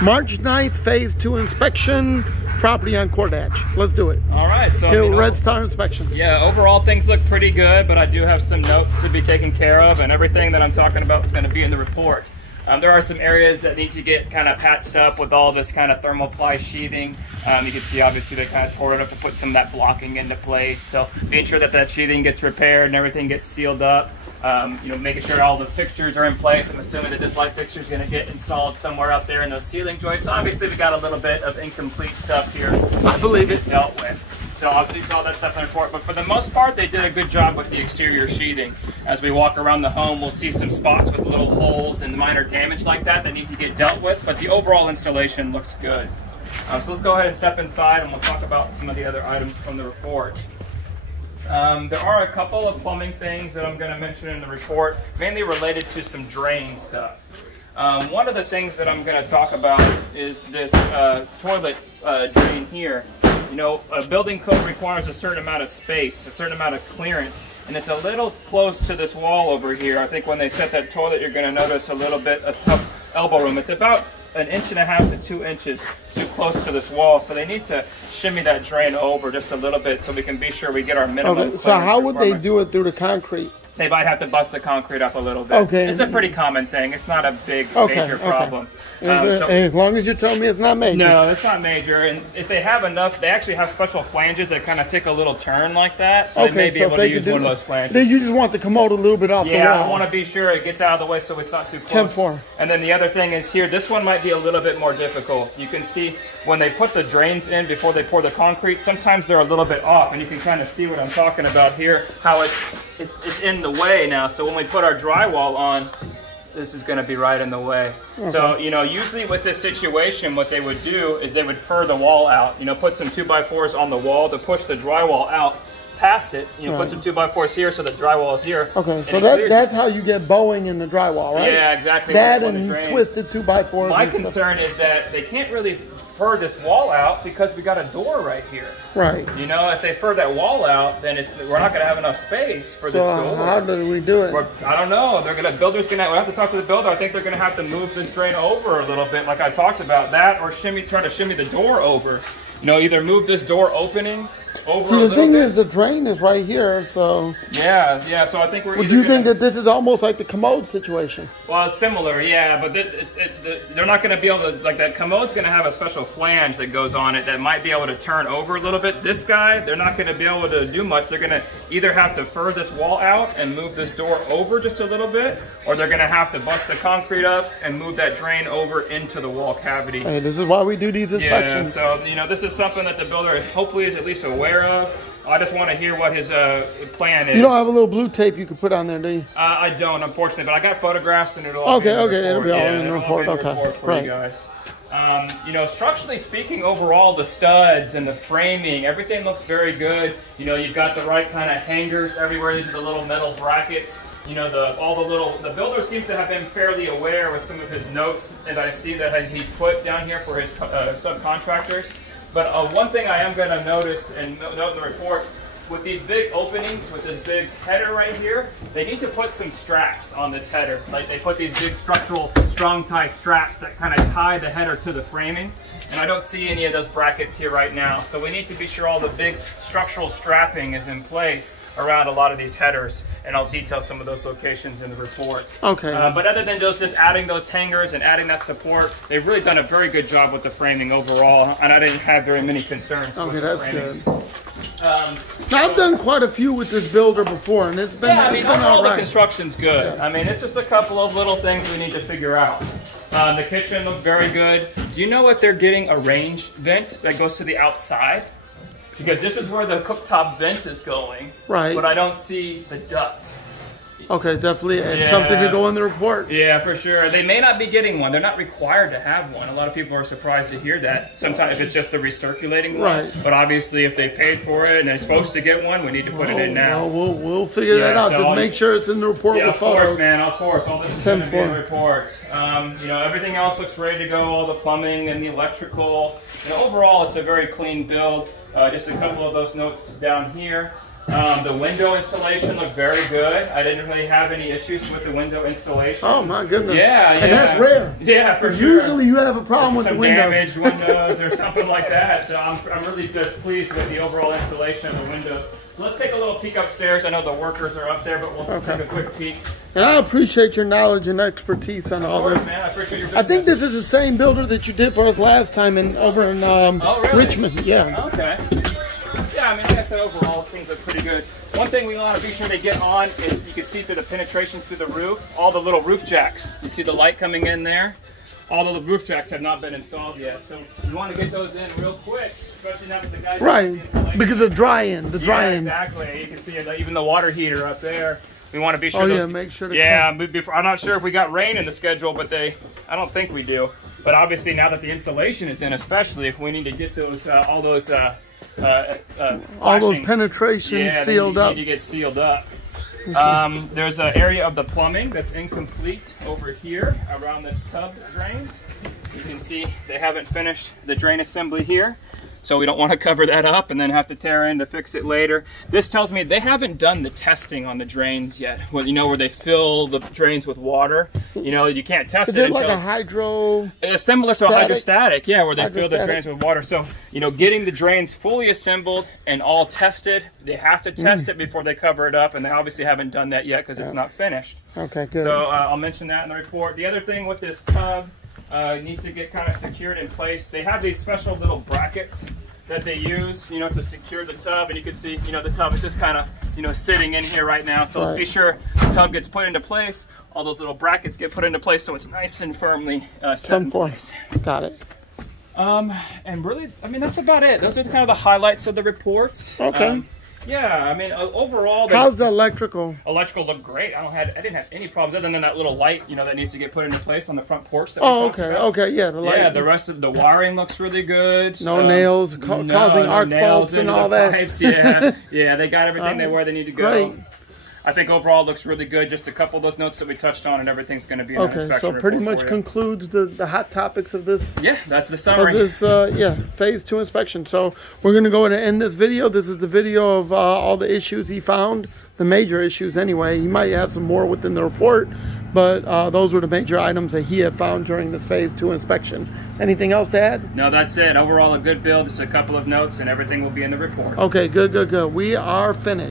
March 9th, phase 2 inspection, property on Cordach. Let's do it. All right. So do Red Star inspection. Yeah, overall things look pretty good, but I do have some notes to be taken care of, and everything that I'm talking about is going to be in the report. There are some areas that need to get kind of patched up with all this kind of thermoply sheathing. You can see obviously they kind of tore it up to put some of that blocking into place. So making sure that that sheathing gets repaired and everything gets sealed up. You know, making sure all the fixtures are in place. I'm assuming that this light fixture is going to get installed somewhere up there in those ceiling joists. So obviously we got a little bit of incomplete stuff here. I believe it. Dealt with. So I'll detail that stuff in the report, but for the most part, they did a good job with the exterior sheathing. As we walk around the home, we'll see some spots with little holes and minor damage like that that need to get dealt with, but the overall installation looks good. So let's go ahead and step inside and we'll talk about some of the other items from the report. There are a couple of plumbing things that I'm going to mention in the report, mainly related to some drain stuff. One of the things that I'm going to talk about is this toilet drain here. You know, a building code requires a certain amount of space, a certain amount of clearance, and it's a little close to this wall over here. I think when they set that toilet, you're going to notice a little bit of tough elbow room. It's about 1.5 to 2 inches too close to this wall, so they need to shimmy that drain over just a little bit so we can be sure we get our minimum. Okay, so how would they do it through the concrete? They might have to bust the concrete up a little bit. Okay. It's a pretty common thing. It's not a big, major problem. So, as long as you tell me it's not major. No, it's not major. And if they have enough, they actually have special flanges that kind of take a little turn like that. So they may be able to use one of those flanges. Then you just want the commode a little bit off the wall. Yeah, I want to be sure it gets out of the way so it's not too close. 10-4. And then the other thing is here, this one might be a little bit more difficult. You can see when they put the drains in before they pour the concrete, sometimes they're a little bit off. And you can kind of see what I'm talking about here, how it's in the way now. So when we put our drywall on, this is going to be right in the way. Okay. So, you know, usually with this situation, what they would do is they would fur the wall out, you know, put some 2x4s on the wall to push the drywall out past it, you know, put some 2x4s here so the drywall is here. Okay, so that's how you get bowing in the drywall, right? Yeah, exactly. That and twisted 2x4s. My concern is that they can't really fur this wall out because we got a door right here. Right. You know, if they fur that wall out, then we're not going to have enough space for this door. So how do we do it? I don't know. We'll have to talk to the builder. I think they're going to have to move this drain over a little bit, like I talked about that, or try to shimmy the door over. You know, either move this door opening over a little bit. See, the thing is, the drain is right here, so... Yeah, so I think we're Would you think that this is almost like the commode situation? Well, it's similar, yeah, but they're not going to be able to... Like, that commode's going to have a special flange that goes on it that might be able to turn over a little bit. This guy, they're not going to be able to do much. They're going to either have to fur this wall out and move this door over just a little bit, or they're going to have to bust the concrete up and move that drain over into the wall cavity. Hey, this is why we do these inspections. Yeah, so, you know, this is something that the builder hopefully is at least aware of. I just want to hear what his plan is. You don't have a little blue tape you can put on there, do you? I don't, unfortunately, but I got photographs and it'll all be in the report. It'll be all in the report. Okay, for you guys. You know, structurally speaking, overall, the studs and the framing, everything looks very good. You know, you've got the right kind of hangers everywhere. These are the little metal brackets. You know, the builder seems to have been fairly aware with some of his notes that I see that he's put down here for his subcontractors. But one thing I am going to notice and note in the report, with these big openings, with this big header right here, they need to put some straps on this header. Like they put these big structural strong tie straps that kind of tie the header to the framing. And I don't see any of those brackets here right now. So we need to be sure all the big structural strapping is in place around a lot of these headers, and I'll detail some of those locations in the report. Okay. But other than just adding those hangers and adding that support, they've really done a very good job with the framing overall, and I didn't have very many concerns with the framing. Good. Now, I've done quite a few with this builder before, and it's been overall the construction's good. Yeah. I mean, it's just a couple of little things we need to figure out. The kitchen looks very good. Do you know if they're getting a range vent that goes to the outside? Because this is where the cooktop vent is going, right? But I don't see the duct. Okay, definitely. It's something to go in the report. Yeah, for sure. They may not be getting one. They're not required to have one. A lot of people are surprised to hear that. Sometimes if it's just the recirculating one. Right. But obviously if they paid for it and they're supposed to get one, we need to put it in now. Well, we'll figure that out. So just make sure it's in the report with photos. Of course, man. Of course. All this is going to be in the reports. You know, everything else looks ready to go. All the plumbing and the electrical. And overall, it's a very clean build. Just a couple of those notes down here. The window installation looked very good. I didn't really have any issues with the window installation. Oh my goodness. Yeah, yeah. And that's rare. Yeah, for sure. Usually you have a problem with the windows. Some damaged windows or something like that. So I'm really just pleased with the overall installation of the windows. So let's take a little peek upstairs. I know the workers are up there, but we'll take a quick peek. And I appreciate your knowledge and expertise on all this. Man, I appreciate your business. I think this is the same builder that you did for us last time over in oh, really? Richmond. Yeah. Okay. Yeah, I mean, like I said, overall, things look pretty good. One thing we want to be sure to get on is you can see through the penetrations through the roof, all the little roof jacks. You see the light coming in there? All of the roof jacks have not been installed yet. So you want to get those in real quick, especially now that the guys right, because of dry end, the dry end. Exactly. You can see even the water heater up there. We want to be sure. Oh those, yeah, make sure to I'm not sure if we got rain in the schedule, but I don't think we do. But obviously now that the insulation is in, especially if we need to get those all those penetrations sealed up. Need to get sealed up. There's an area of the plumbing that's incomplete over here around this tub drain. You can see they haven't finished the drain assembly here, so we don't want to cover that up and then have to tear in to fix it later. This tells me they haven't done the testing on the drains yet. Well, you know, where they fill the drains with water. You know, you can't test it until... Is it like a hydro... It's similar to a hydrostatic, yeah, where they fill the drains with water. So, you know, getting the drains fully assembled and all tested, they have to test it before they cover it up, and they obviously haven't done that yet because it's not finished. Okay, good. So I'll mention that in the report. The other thing with this tub, it needs to get kind of secured in place. They have these special little brackets that they use, you know, to secure the tub, and you can see, you know, the tub is just kind of, you know, sitting in here right now. So let's be sure the tub gets put into place, all those little brackets get put into place so it's nice and firmly set in place. Got it. And really, I mean, that's about it. Those are kind of the highlights of the reports. Okay. Yeah, I mean, overall... How's the electrical? Electrical looked great. I didn't have any problems other than that little light, you know, that needs to get put into place on the front porch. That okay, yeah, the light. Yeah, the rest of the wiring looks really good. No nails causing arc faults and all that. Pipes. Yeah, yeah, they got everything where they need to go. Great. I think overall it looks really good. Just a couple of those notes that we touched on, and everything's going to be in that inspection report. So pretty much concludes the hot topics of this. Yeah, that's the summary. Of this, phase 2 inspection. So we're going to go ahead and end this video. This is the video of all the issues he found, the major issues anyway. He might have some more within the report, but those were the major items that he had found during this phase 2 inspection. Anything else to add? No, that's it. Overall, a good build. Just a couple of notes, and everything will be in the report. Okay, good. We are finished.